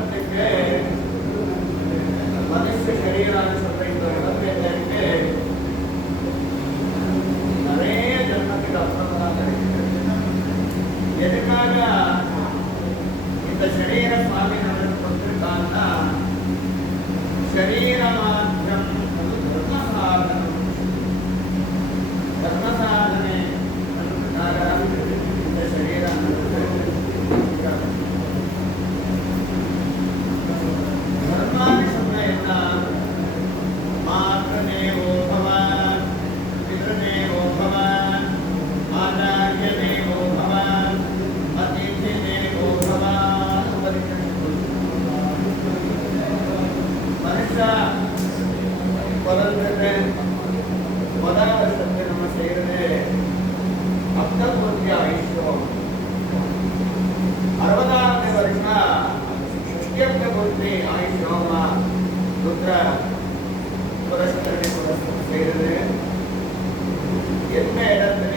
ஜன்மத்துக்கு மனுஷ சரீரம் சொல்ற இந்த இடத்துக்கு நிறைய ஜன்மத்துக்கு அப்புறம் தான் கிடைக்கிறது. எதுக்காக இந்த சரீர சுவாமி நமக்கு கொடுத்திருக்காங்கன்னா சரீர மாத்திரம் தர்மசாதனை இந்த சரீரம் தர்மான்னு சொன்ன என்ன மாத்ருநேவோ பவான் பித்ருநேவோ பவான் ஆச்சார்யநேவோ பவான் அதிதிநேவோ பவான் மனுஷா பிறந்தது முதல் வருஷத்தை நம்ம செய்யறது அப்தபூர்த்தி ஆயுஷ்யம், 60வது வருஷம் ஷஷ்டியப்தபூர்த்தி ஆயுஷ்யமா ருத்ர புரஸ்கரணி புரஸ்கரம் செய்யறது. எந்த இடத்துல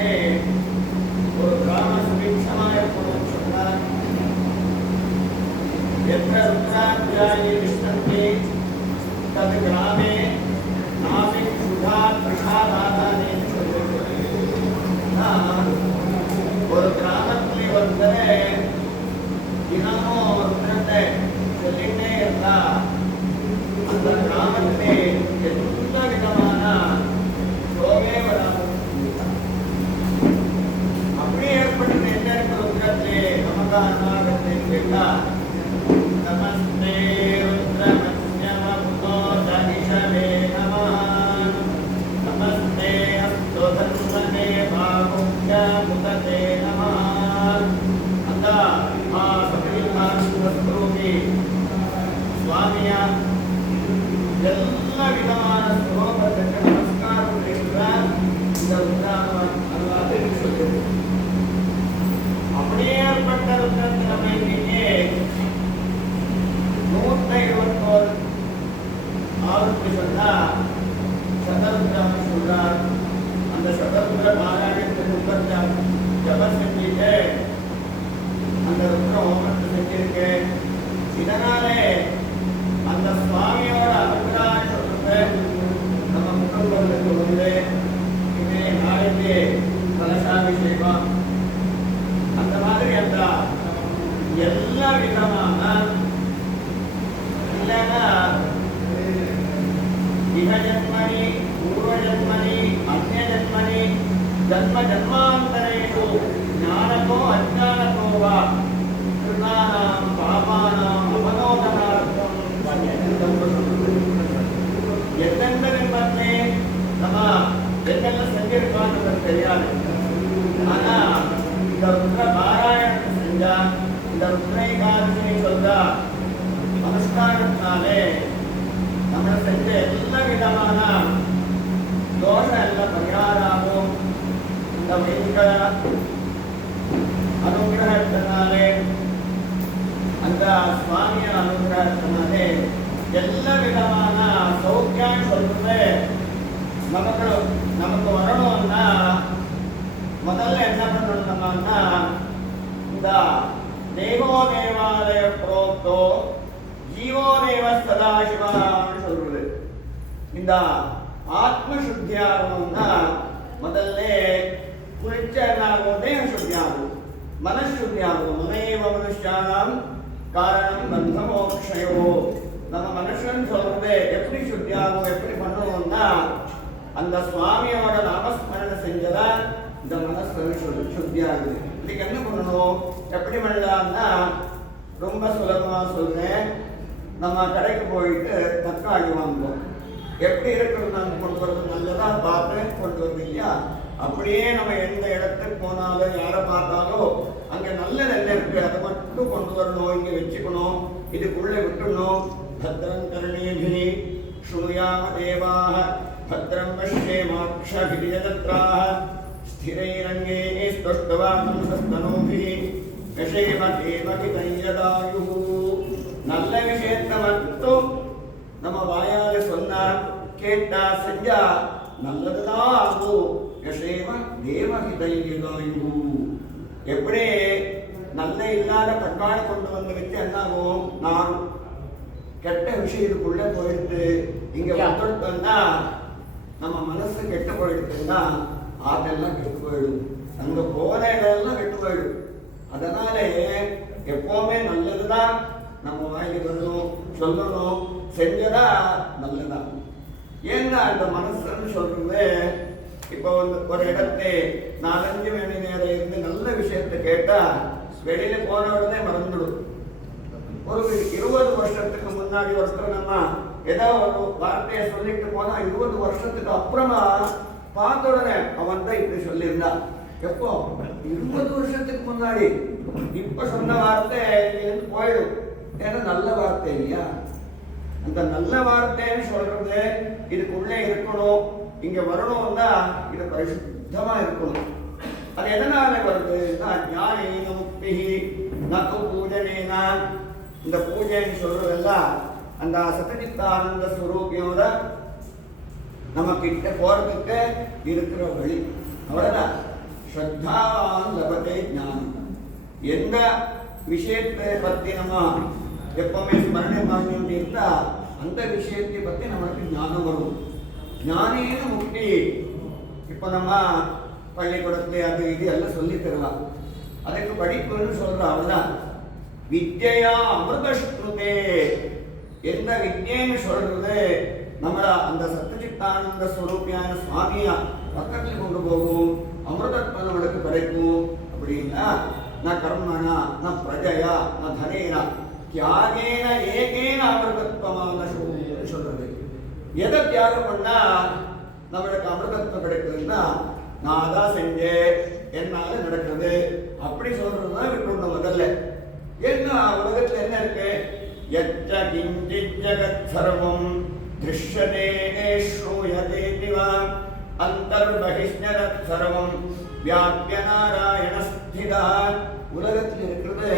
ஒரு கிராம சுபிக்ஷமா இருக்கணும்னு சொன்னா எത്ര ருத்ராத்தியாயி விஷ்ணந்தி தது கிராமே நாசிக் சுதா பிரசாதானே ஒரு கிராமத்திலே ஒருத்தர் தினமும் ருத்ரத்தை சொல்லிட்டே இருந்தா அந்த கிராமத்திலே எந்த விதமான சோகமே வராது. அப்படி ஏற்பட்டது என்ன இருக்கு ருத்ரத்திலே நமக்கானாகத்தை கேட்டா நமஸ்தே ருத்ரமத்யமப்தோ தனிஷவே நமஹ நமஸ்தே அஸ்து தன்மனே பாகுக்ய முததே நமஹ. அந்த ಆ ಸಕಲೀಕಾಶ್ವಸ್ತೋಗಿ ಸ್ವಾಮಿಯ ಎಲ್ಲ ವಿಧವಾದ ಸ್ವರೂಪಕ್ಕೆ ನಮಸ್ಕಾರಗಳಿಂದ இந்த ருத்ராவை தெரிவிக்கிறது. அப்படியே ஏற்பட்ட ருத்ரத்தின் அமைப்பிலே 121 ஆவர்த்தி சொன்னா சதருத்ராவை சொல்றார். அந்த சதருத்ர பாராயணத்துக்கு உட்பட்டார் ஜபம் செஞ்சுட்டு அந்த ருத்ர ஹோமத்தை செஞ்சிருக்கு. இதனாலே அந்த சுவாமியோட அனுகிரகம் சொல்றது நம்ம குடும்பங்களுக்கு வந்து இது நாளைக்கு கலசாபிஷேகம் அந்த மாதிரி அந்த எல்லா விதமான இல்லைன்னா இகஜன்மனி பூர்வஜன்மனி அந்நியஜன்மனி ஜன்ம ஜன்மாந்தரேஷு ஞானகோ அஞ்ஞானகோ வா கிருதானாம் பாபானாம் அபனோதனார்த்தம் எந்தெந்த ஜென்மத்திலே நம்ம என்னென்ன செஞ்சிருக்கோம்னு தெரியாது. ஆனா இந்த ருத்ர பாராயணத்தை செஞ்சா இந்த ருத்ர ஏகாதசி சொல்றா நமஸ்காரத்தினாலே நம்ம செஞ்ச எல்லா விதமான தோஷம் எல்லாம் பரிகாரமாகும். இந்த வைதிக அனுகிரகத்தினாலே அந்த சுவாமிய அனுகிரகத்தினாலே எல்லா விதமான சௌக்கியம் சொல்றது நமக்கு வரணும்னா முதல்ல என்ன பண்ணணும்னா இந்த தேவோ தேவாலய புரோக்தோ ஜீவோ தேவ சதாசிவான்னு சொல்றது. இந்த ஆத்ம சுத்தியாகணும்னா முதல்ல குளிச்ச என்னாகும், தேக சுத்தியாகும், மனசுத்தியாகும். மனேவ மனுஷானாம் காரணம் பந்த மோக்ஷயோ. நம்ம மனுஷன் சொல்றது எப்படி சுத்தியாகும், எப்படி பண்ணணும்னா அந்த சுவாமியோட நாமஸ்மரணை செஞ்சதா இந்த மனசு சுத்தியாகுது. இதுக்கு என்ன பண்ணணும், எப்படி பண்ணலாம்னா ரொம்ப சுலபமா சொல்றேன். நம்ம கடைக்கு போயிட்டு தக்காளி வாங்குவோம். எப்படி இருக்கிறது நம்ம கொண்டு வரது நல்லதா பார்த்து கொண்டு வருது இல்லையா? அப்படியே நம்ம எந்த இடத்துக்கு போனாலும் யாரை பார்த்தாலும் அங்க நல்லது என்ன இருக்கு அதை மட்டும் கொண்டு வரணும், இங்க வச்சுக்கணும், இதுக்குள்ளே விட்டுணும். பத்ரம் கர்ணேபிஹி ஸ்ருணுயாம தேவாஹ பத்ரம் பஷ்யேமாக்ஷபிர்யஜத்ராஹ ஸ்திரைரங்கே ஸ்பஷ்டவாகம் சஸ்தனோபிஹி யசேம தேவகி தையதாயுஹு. நல்ல விஷயத்தை மட்டும் நம்ம வாயால சொன்னா கேட்டா செஞ்சா நல்லதுதான் ஆகும். யசேம தேவகி தையதாயுஹு. எப்படி நல்ல இல்லாத தக்காளி கொண்டு வந்து வச்சு என்ன ஆகும், நாரும் கெட்ட விஷயத்துக்குள்ள போயிட்டு இங்க வந்துட்டோம்னா நம்ம மனசு கெட்டு போயிடுச்சுன்னா அதெல்லாம் கெட்டு போயிடும், அங்க போன இடம்லாம் கெட்டு போயிடும். அதனால எப்பவுமே நல்லதுதான் நம்ம வாயில வரணும், சொல்லணும், செஞ்சதா நல்லதான். ஏன்னா அந்த மனசுன்னு சொல்றது இப்போ ஒரு இடத்தை 4-5 மணி நேரம் இருந்து நல்ல விஷயத்தை கேட்டா வெளியில போன உடனே மறந்துடும். ஒரு 20 வருஷத்துக்கு முன்னாடி ஒருத்தர் நம்ம ஏதோ ஒரு வார்த்தையை சொல்லிட்டு போனா 20 வருஷத்துக்கு அப்புறமா பார்த்த உடனே அவன் தான் இப்படி சொல்லியிருந்தான். எப்போ 20 வருஷத்துக்கு முன்னாடி இப்ப சொன்ன வார்த்தை போயிடும். ஏன்னா நல்ல வார்த்தை இல்லையா? அந்த நல்ல வார்த்தைன்னு சொல்றது இதுக்குள்ளே இருக்கணும், இங்க வரணும்னா இது பரிசுத்தமா இருக்கணும். அது எதனால வருது? ஞானேன முக்தி நகு பூஜனேனா. இந்த பூஜைன்னு சொல்றதெல்லாம் அந்த சத்சிதானந்த ஸ்வரூபியோட நம்ம கிட்ட போறதுக்கு இருக்கிற வழி. அவ்வளவுதான். ஸ்ரத்தாவான் லபதே ஞானம். எந்த விஷயத்தை பத்தி நம்ம எப்பவுமே ஸ்மரணை பண்ணி இருந்தா அந்த விஷயத்தை பத்தி நமக்கு ஞானம் வரும். ஞானேன முக்தி. இப்ப நம்ம பள்ளிக்கூடத்துல அது இது எல்லாம் சொல்லி தரலாம், அதுக்கு படிப்புன்னு சொல்றோம். அவ்வளவுதான். வித்யா அமிர்தஸ்ருதே. எந்த வித்யன்னு சொல்றது நம்மள அந்த சத்சிதானந்த ஸ்வரூபியான சுவாமியா பக்கத்தில் கொண்டு போகும், அமிர்தத்வம் நம்மளுக்கு கிடைக்கும். அப்படின்னா ந கர்மனா ந பிரஜயா ந தனேனா தியாகேன ஏகேன அமிர்தத்வமான சொல்றது. எதை தியாகம் பண்ணா நம்மளுக்கு அமிர்தத்துவம் கிடைக்குதுன்னா நான் அதான் செஞ்சேன் என்னால நடக்குது அப்படி சொல்றதுதான் விட்டுணும் முதல்ல. ஏன்னா உலகத்துல என்ன இருக்கு? யச்ச கிஞ்சித் ஜகத் சர்வம் திருஷ்யதே ஸ்ரூயதே திவா அந்தர்பஹிஷ்ஞரத் சர்வம் வியாப்ய நாராயண ஸ்திதா. உலகத்தில் இருக்கிறது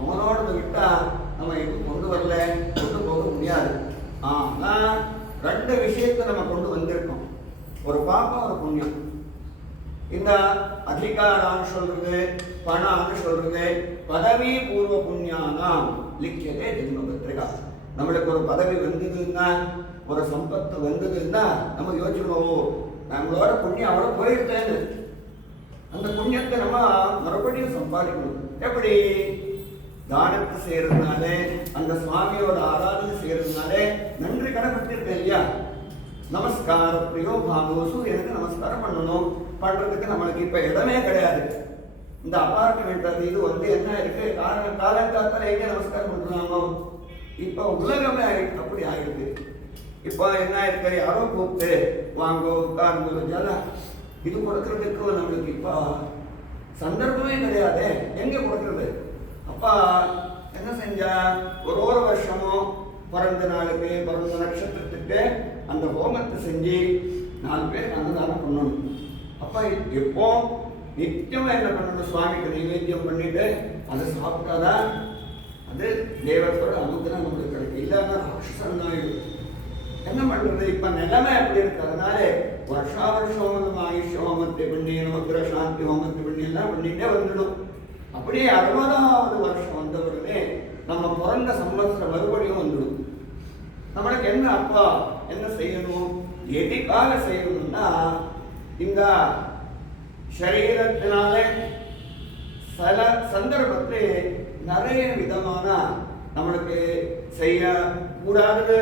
அவனோடு விட்டா நம்ம எதுவும் கொண்டு வரல, கொண்டு போக முடியாது. ஆனா 2 விஷயத்தை நம்ம கொண்டு வந்திருக்கோம், ஒரு பாப்பம் ஒரு புண்ணியம். இந்த அதிகாரான்னு சொல்றது, பணம்னு சொல்றது, பதவி பூர்வ புண்ணியானாம் லிக்கியதே ஜென்ம பத்திரிகா. நம்மளுக்கு ஒரு பதவி வந்ததுன்னா, ஒரு சம்பத்து வந்ததுன்னா நம்ம யோசிச்சுடுவோம், நம்மளோட புண்ணியம் அவ்வளோ போயிடுத்தேன்னு. அந்த புண்ணியத்தை நம்ம மறுபடியும் சம்பாதிக்கணும். எப்படி? தானத்தை செய்யறதுனாலே, அந்த சுவாமியோட ஆராதனை செய்யறதுனாலே நன்றி கடப்பட்டிருக்கேன் இல்லையா? நமஸ்கார பிரியோ பாபோசு, எனக்கு நமஸ்காரம் பண்ணணும். பண்றதுக்கு நம்மளுக்கு இப்ப இடமே கிடையாது. இந்த அபார்ட்மெண்ட் அது இது வந்து என்ன இருக்கு, காலங்காத்தால எங்க நமஸ்காரம் பண்ணலாமோ? இப்ப உலகமே அப்படி ஆயிருக்கு. இப்ப என்ன இருக்கு, யாரோ கூப்பிட்டு வாங்கோ உட்கார்ந்து இது கொடுக்கறதுக்கு நம்மளுக்கு இப்ப சந்தர்ப்பமே கிடையாது. எங்க கொடுக்கறது? அப்பா என்ன செஞ்சா ஒரு வருஷமோ பிறந்த நாளுக்கு பிறந்த நட்சத்திரத்துக்கு அந்த ஹோமத்தை செஞ்சு 4 பேர் அன்னதானம் பண்ணணும். அப்பா எப்போ நித்தியம் என்ன பண்ணணும்? சுவாமிக்கு நைவேத்தியம் பண்ணிட்டு அதை சாப்பிட்டாதான் அது தேவத்தோட அனுகிரகம் நம்மளுக்கு கிடைக்கும். இல்லைன்னா ராட்சசன் ஆயிடும். என்ன பண்றது? இப்ப நிலைமை அப்படி இருக்கு. அதனால வருஷா வருஷம் நம்ம ஆயுஷ் ஹோமத்தை பண்ணி நவகிரக சாந்தி ஹோமத்தை பண்ணி எல்லாம் பண்ணிட்டே வந்துடும். அப்படியே 60வது வருஷம் வந்த உடனே நம்ம பிறந்த சம்பவத்துல மறுபடியும் வந்துடும். நம்மளுக்கு என்ன அப்பா என்ன செய்யணும், எதுக்காக செய்யணும்னா, இந்த சரீரத்தினால சில சந்தர்ப்பத்தில் நிறைய விதமான நம்மளுக்கு செய்ய கூடாதது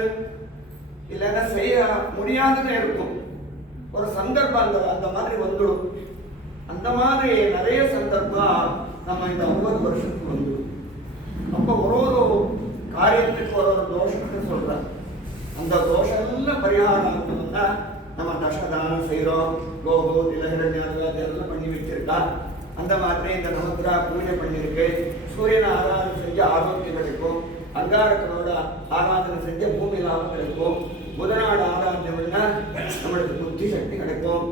இல்லைன்னா செய்ய முடியாதது இருக்கும். ஒரு சந்தர்ப்பம் அந்த மாதிரி வந்துடும். அந்த மாதிரி நிறைய சந்தர்ப்பம் நம்ம இந்த 50 வருஷத்துக்கு வந்துடும். அப்போ ஒரு காரியத்துக்கு ஒரு தோஷத்தை சொல்றேன். அந்த தோஷம் எல்லாம் பரிகாரம் ஆகணும்னா நம்ம தசதானம் செய்கிறோம், கோகோ திலகரண்யாதெல்லாம் பண்ணி வச்சிருக்கா. அந்த மாதிரி இந்த நவகிரா பூஜை பண்ணியிருக்கு. சூரியனை ஆராதனை செஞ்சு ஆரோக்கியம் கிடைக்கும். அங்காரக்கனோட ஆராதனை செஞ்ச பூமி லாபம் கிடைக்கும். புதனோட ஆராதனை பண்ணா நம்மளுக்கு புத்தி சக்தி கிடைக்கும்.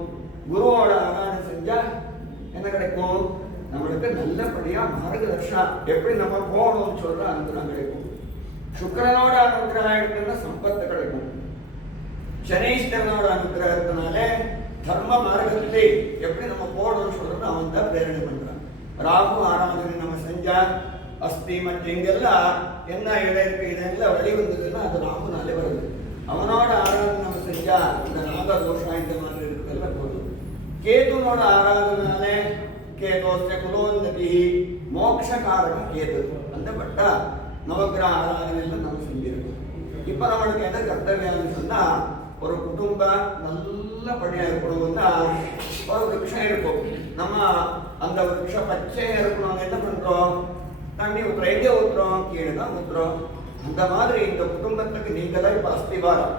குருவோட ஆராதனை செஞ்சா என்ன கிடைக்கும்? நம்மளுக்கு நல்லபடியா மார்கதர்ஷா எப்படி நம்ம போகணும்னு சொல்ற அனுகிரகம் கிடைக்கும். சுக்கிரனோட அனுகிரகம் இருக்குன்னா சம்பத்து கிடைக்கும். சனீஸ்வரனோட அனுகிரகத்தினால தர்ம மார்க்கத்திலே எப்படி நம்ம போகணும்னு சொல்றது அவன் தான் பிரேரணை பண்றான். ராகு ஆராதனை நம்ம செஞ்சா அஸ்தி மற்ற இங்கெல்லாம் என்ன இடம் இருக்கு இதெல்லாம் வழி வந்ததுன்னா அது ராகுனாலே வருது. அவனோட ஆராதனை நம்ம செஞ்சா இந்த ராக தோஷம் இந்த மாதிரி இருக்கிறதெல்லாம் போதும். கேதுனோட ஆராதனாலே கேதோஸ்ய குலோன்னதி மோட்சகாரக கேது அந்த பட்டா நவகிரக ஆராதனையில் நம்ம செஞ்சிருக்கோம். இப்போ நம்மளுக்கு என்ன கர்த்தவியம்னு சொன்னா ஒரு குடும்பம் நல்லபடியாக இருக்கணும்னா ஒரு விருட்சம் இருக்கும். நம்ம அந்த விருட்சம் பச்சையாக இருக்கணும். என்ன பண்றோம்? தண்ணி ஊற்றுறோம். எங்கே ஊற்றுறோம்? கீழே தான் ஊற்றுறோம். அந்த மாதிரி இந்த குடும்பத்துக்கு நீங்க தான் இப்போ அஸ்திவாரம்.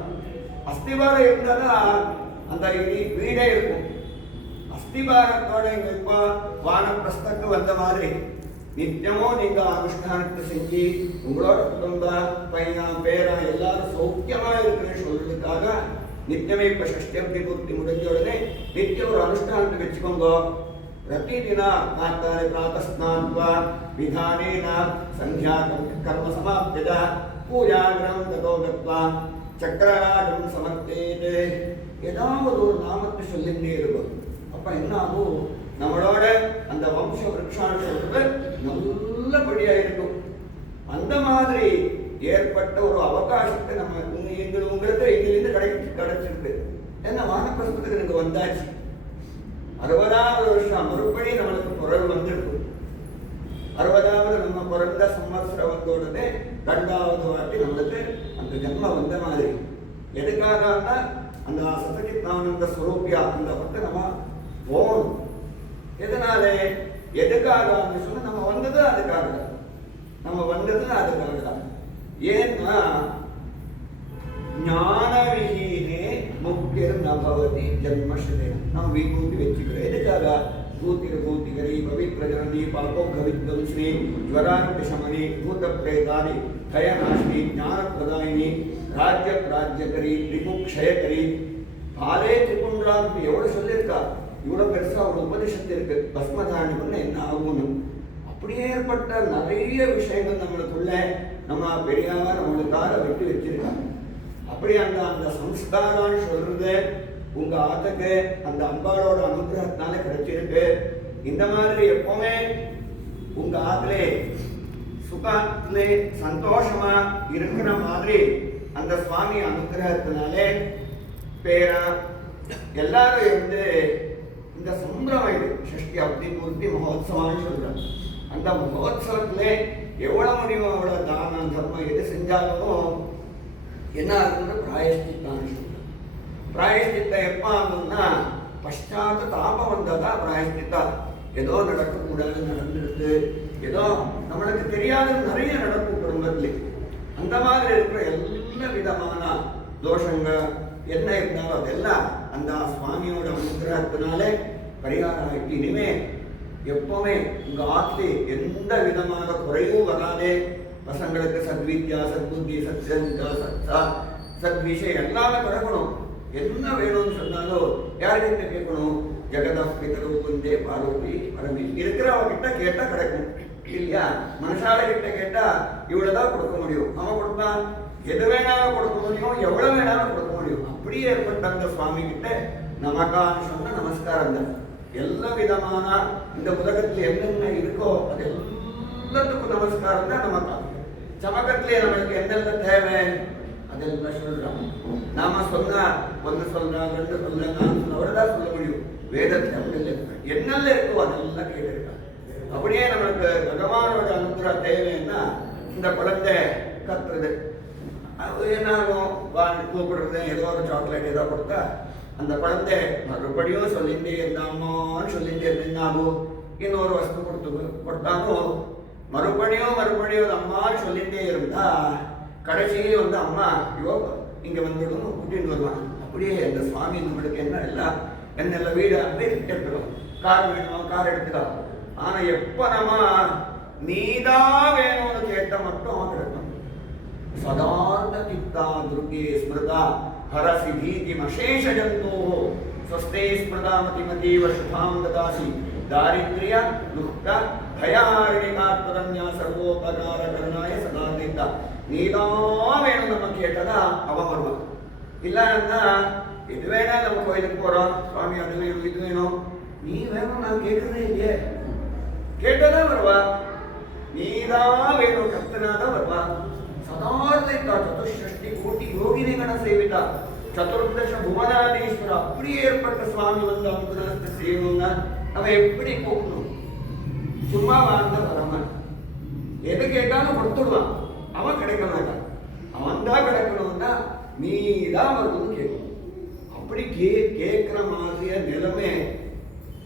அஸ்திவாரம் இருந்தாதான் அந்த வீடே இருக்கும். அஸ்திவாரத்தோட இங்க இப்போ வானப்பிரஸ்தக்கு வந்த மாதிரி நித்தியமும் நீங்க அனுஷ்டானத்தை செஞ்சு உங்களோட குடும்பம் பையன் பேரா எல்லாரும் சௌக்கியமா இருக்குன்னு சொல்றதுக்காக நித்தியமே இப்ப ஷஷ்டி பூர்த்தி முடிஞ்ச உடனே நித்தியம் ஒரு அனுஷ்டானத்தை வச்சுக்கோங்க. प्रतिदिन प्रातः प्रातस्नात्वा विधानेन संध्या कर्म समाप्यत पूजाग्रहं ततो गत्वा चक्रराजं समर्पयेत्. ஏதாவது ஒரு நாமத்தை சொல்லிட்டே இருக்கும். அப்ப என்ன ஆகும்? நம்மளோட அந்த வம்ச விருட்சான்னு சொல்றது நல்லபடியா இருக்கும். அந்த மாதிரி ஏற்பட்ட ஒரு அவகாசத்தை நம்ம உங்களுக்கு இங்கிருந்து கிடைச்சிருக்கு. என்ன வானப்பிரஸ்தத்துக்கு நீங்க வந்தாச்சு. 60வது வருஷம் மறுபடி நம்மளுக்கு பிறகு வந்திருக்கும். 60வது நம்ம பிறந்த சம்வத்சரம் வந்தோடனே 2வது வாட்டி நம்மளுக்கு அந்த ஜன்மம் வந்த மாதிரி. எதுக்காக அந்த சதகித்தானந்த ஸ்வரூபியா அந்த பக்கம் நம்ம போகணும். எதனாலே எதுக்காக சொன்னா நம்ம வந்தது அதுக்காக தான். நம்ம வந்தது அதுக்காக தான். ஏன்னா ஞான விஹீனே முக்திர் நபவதி ஜன்மஸ்ரே. நம்ம விபூதி வச்சுக்கிறோம். எதுக்காக? பூத்திர பூத்திகரி பவித்ர ஜனனி பாபோக வித்வம்ஸ்ரீ ஜ்வராந்தி சமனி பூத பிரேதானி கயநாசினி ஞான பிரதாயினி ராஜ்ய ராஜ்யகரி திரிபுக்ஷயகரி பாலே திரிபுன்றான்னு எவ்வளவு சொல்லியிருக்கா. இவ்வளவு பெருசா ஒரு உபனிஷத்து இருக்கு. பஸ்மதானின்னு என்ன ஆகும்னு. அப்படியே ஏற்பட்ட நிறைய விஷயங்கள் நம்மளுக்குள்ள நம்ம பெரியார் நம்மளுக்காக விட்டு வச்சிருக்காங்க. அப்படி அந்த அந்த சம்ஸ்காரம் சொல்றது உங்க ஆத்துக்கு அந்த அம்பாளோட அனுகிரகத்தினால கிடைச்சிருக்கு. இந்த மாதிரி எப்பவுமே உங்க ஆத்திலே சுகத்திலே சந்தோஷமா இருக்கிற மாதிரி அந்த சுவாமி அனுகிரகத்தினாலே பேரா எல்லாரும் இருந்து இந்த சம்பிரமம் இது ஷஷ்டி அப்தி பூர்த்தி மகோத்சவம்னு சொல்றாங்க. அந்த மகோத்சவத்துல எவ்வளவு முடியும் அவ்வளவு தானம் தர்மம் எது செஞ்சாலும் என்ன ஆகுதுன்னு பிராயஷ்டித்தான்னு சொல்றாங்க. பிராயஷ்டித்தம் எப்ப ஆகும்னா பஷ்டாத்த தாபம் வந்தாதான் பிராயஷ்டித்தா. ஏதோ நடக்கக்கூடாது நடந்துடுது, ஏதோ நம்மளுக்கு தெரியாத நிறைய நடக்கும் குடும்பத்துல. அந்த மாதிரி இருக்கிற எல்லா விதமான தோஷங்கள் என்ன இருந்தாலும் அதெல்லாம் அந்த சுவாமியோட அனுகிரகத்தினாலே பரிகாரம் ஆகிட்டு இனிமே எப்பவுமே உங்க ஆத்லே எந்த விதமான குறையும் வராதே. பசங்களுக்கு சத்வித்யா சத்புத்தி சத்சங்கா சத்தா சத்விஷயம் எல்லாமே கிடக்கணும். என்ன வேணும்னு சொன்னாலும் யார்கிட்ட கேட்கணும்? ஜெகதா பிதரு குந்தே பார்வதி பரமி இருக்கிறவங்க கிட்ட கேட்டா கிடைக்கும் இல்லையா? மனுஷால கிட்ட கேட்டா இவ்வளவுதான் கொடுக்க முடியும். அவன் கொடுத்தா எது வேணாலும் கொடுக்க முடியும், எவ்வளவு வேணாலும் கொடுக்க முடியும். அப்படியே ஏற்பட்ட அந்த சுவாமி கிட்ட நமக்கான்னு சொன்ன நமஸ்காரம் தான். எல்லா விதமான இந்த உலகத்துல என்னென்ன இருக்கோ அது எல்லாத்துக்கும் நமஸ்காரம் தான் நமக்கா. சமக்கத்திலே நம்மளுக்கு என்னென்ன தேவை அதெல்லாம் சொல்றோம். நாம சொன்னா ஒன்று சொல்றோம், 2 சொல்றோம், 4 சொல்றதான் சொல்ல முடியும். வேதத்துல அப்படி இல்லை. என்னென்ன இருக்கோ அதெல்லாம் கேட்டிருக்காங்க. அப்படியே நம்மளுக்கு பகவானோட அனுகிரகம் தேவைன்னா இந்த குழந்தை கத்துறது என்னாகும் கூப்பிடுறது, ஏதோ ஒரு சாக்லேட் ஏதோ கொடுத்தா அந்த குழந்தை மறுபடியும் சொல்லிட்டே இருந்தாமான்னு சொல்லிட்டே இருந்தாலும் இன்னொரு வஸ்து கொடுத்தாலும் மறுபடியும் மறுபடியும் அம்மான்னு சொல்லிட்டே இருந்தா கடைசியிலே வந்து அம்மா ஐயோ இங்க வந்துடும் கூட்டிட்டு வருவான். அப்படியே அந்த சுவாமி நம்மளுக்கு என்ன எல்லாம் என்னெல்லாம் வீடு அப்படியே எடுத்துடும். கார் வேணுமா கார் எடுத்துக்கலாம். ஆனா எப்ப நம்ம நீதான் வேணும்னு கேட்ட மட்டும் கிடைக்கும். சதாந்த சித்தா துர்கே ஸ்மிருதா ஹரசி பீதிம் அசேஷ ஜந்தோ ஸ்வஸ்தே ஸ்மிருதா மதிமதீவ சுபாம் ததாசி தாரித்ரிய துக்க பயாரிணி காத்பரண்யா சர்வோபகார கருணாய சதாதித்தா. நீதான் வேணும் நம்ம கேட்டதா அவன் வருவான். இல்லைன்னா இது வேணா நம்ம கோயிலுக்கு போறோம், சுவாமி அது வேணும் இது வேணும், நீ வேணும் நான் கேட்கறதே இல்லையே, கேட்டதான் வருவா. நீதான் வேணும் கர்த்தனாக வருவா. சதார்த்த சதுஷ்டி கோட்டி யோகினி கண சேவிதா சதுர்தச புவனாதீஸ்வர அப்படி ஏற்பட்ட சுவாமி வந்து அனுகிரகத்தை செய்யணும்னா நம்ம எப்படி கூப்பிடணும்? சும்மா வாழ்ந்த வரவன் எது கேட்டாலும் கொடுத்துடுவான், அவன் கிடைக்க மாட்டான். அவன் தான் கிடைக்கணும்னா நீ தான் வரணும்னு கேட்கணும். அப்படி கேட்கிற மாதிரியா நிலைமை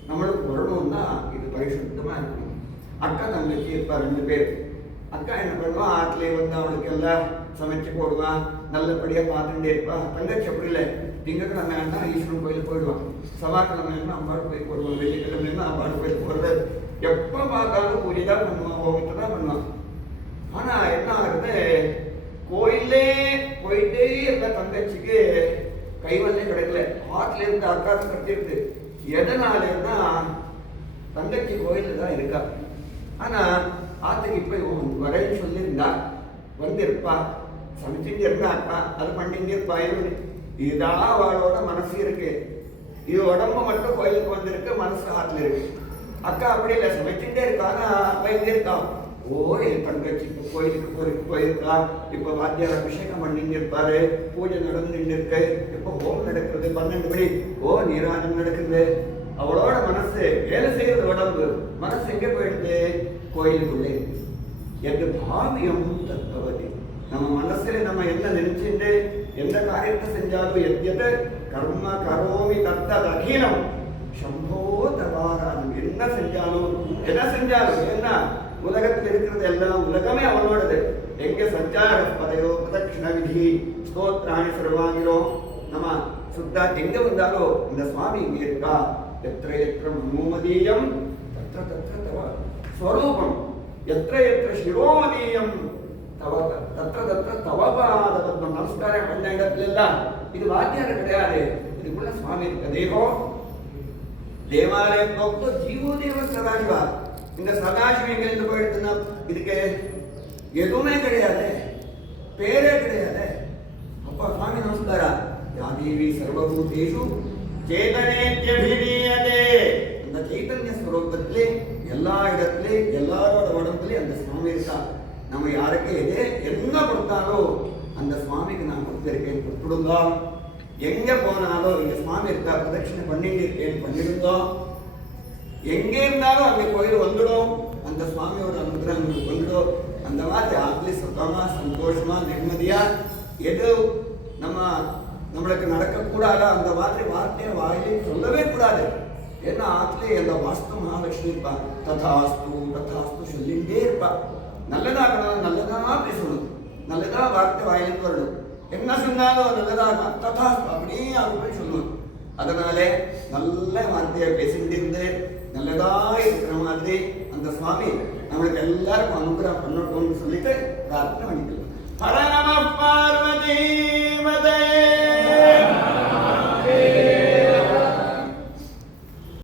நம்மளுக்கு வரணும்னா இது பரிசுத்தமா இருக்கணும். அக்கா தங்கச்சி இருப்பா 2 பேர். அக்கா என்ன பண்ணுவான், ஆற்றுலேயே வந்து அவளுக்கு எல்லாம் சமைச்சு போடுவான், நல்லபடியா பார்த்துட்டே இருப்பா. தங்கச்சி அப்படி இல்லை, திங்கக்கிழமைன்னா ஈஸ்வரன் கோயிலுக்கு போயிடுவான், செவ்வாய்க்கிழமைன்னா அம்பாடு கோயில் போடுவான், வெள்ளிக்கிழமைன்னா அம்பாடு கோயில் போடுறது. எப்போ பார்த்தாலும் பூஜை தான் பண்ணுவான், ஓகத்தை தான் பண்ணுவான். ஆனா என்ன ஆகுது, கோயிலே போயிட்டே இருந்த தங்கச்சிக்கு கைவல்லே கிடைக்கல. ஆற்றுல இருந்து அக்கா கட்டிருக்கு. எதனாலன்னா தங்கச்சி கோயிலில் தான் இருக்கா. ஆனா ஆத்துக்கு இப்ப வரேன்னு சொல்லியிருந்தா வந்திருப்பா, சமைச்சுட்டு இருந்தா அக்கா அது பண்ணிட்டு இருப்பா. இதுதான் அவளோட மனசு இருக்கு. இது உடம்பு மட்டும் கோயிலுக்கு வந்திருக்கு, மனசு ஆற்றுல இருக்கு. அக்கா அப்படி இல்லை, சமைச்சுட்டே இருக்கா. ஆனா அப்ப எங்க இருக்கா, ஓ என் தங்கச்சி இப்போ கோயிலுக்கு போயிருக்கா, இப்ப வாத்தியார் அபிஷேகம் பண்ணிட்டு இருப்பாரு, பூஜை நடந்துட்டு இருக்கு, இப்போ ஹோம் நடக்கிறது 12 மணி, ஓ நீராஜம் நடக்குது. அவளோட மனசு வேலை செய்யறது, உடம்பு மனசு எங்க போயிடுது, கோயிலுக்குள்ளே. எந்த பாவியம் தற்பவதி, நம்ம மனசுல நம்ம என்ன நினைச்சுட்டு எந்த காரியத்தை செஞ்சாலும் எத்யத கர்ம கரோமி தத்தது அகிலம் சம்போ தவாராதம். என்ன செஞ்சாலும் என்ன உலகத்தில் இருக்கிறது எல்லாம் உலகமே அவனோடது. எங்க சஞ்சார பதையோ பிரதட்சிண விதி ஸ்தோத்ராணி சர்வாங்கிரோ நம்ம சுத்தா எங்க வந்தாலோ இந்த சுவாமி இங்க இருக்கா. எத்திர எத்திர மனோமதீயம் தத்திர தத்திர தவ ஸ்வரூபம், எத்திர எத்திர சிரோமதீயம் தவ தத்திர தத்திர தவபாத பத்மம். நமஸ்காரம் பண்ண இடத்துல எல்லாம் இது வாத்தியாரம் கிடையாது, இதுக்குள்ள சுவாமி இருக்க. தேகம் தேவாலயம் போக்கு ஜீவோ தேவ சதாசிவா. இந்த சதாசிவம் எங்கிருந்து போயிடுதுன்னா இதுக்கு எதுவுமே கிடையாது, பேரே கிடையாது. அப்பா சுவாமி நமஸ்காரா. யாதேவி சர்வபூதேஷு சேதனேத்யபிதீயதே. அந்த சைத்தன்ய ஸ்வரூபத்திலே எல்லா இடத்திலே எல்லாரோட உடம்புலே அந்த சுவாமி இருக்கா. நம்ம யாருக்கு எதே என்ன கொடுத்தாலும் அந்த சுவாமிக்கு நான் கொடுத்திருக்கேன், கொடுத்துடுங்க. எங்க போனாலும் இங்க சுவாமி இருக்கா, பிரதட்சிணை பண்ணிட்டு இருக்கேன், பண்ணிருந்தோம். எங்க இருந்தாலும் அங்கே கோயில் வந்துடும், அந்த சுவாமியோட அனுகிரகம் வந்துடும். அந்த மாதிரி ஆத்லி சுத்தமா சந்தோஷமா நிம்மதியா எது நம்மளுக்கு நடக்கக்கூடாதோ அந்த மாதிரி வார்த்தையை வாயிலே சொல்லவே கூடாது. ஏன்னா ஆத்லே அந்த வாஸ்து மகாலட்சுமி இருப்பா, ததாஸ்து ததாஸ்து சொல்லிட்டே இருப்பா. நல்லதாகணும், நல்லதா பேசணும், நல்லதா வார்த்தை வாயிலுக்கு வரணும். என்ன சொன்னாலும் நல்லதாக ததாஸ்து அப்படியே அவங்க போய் சொல்லணும். அதனாலே நல்ல வார்த்தையை பேசிக்கிட்டு இருந்து நல்லதா இருக்கிற மாதிரி அந்த சுவாமி நம்மளுக்கு எல்லாருக்கும் அனுகிரகம் பண்ணணும்னு சொல்லிட்டு பிரார்த்தனை பண்ணிக்கலாம். ஹர நம பார்வதி மதே.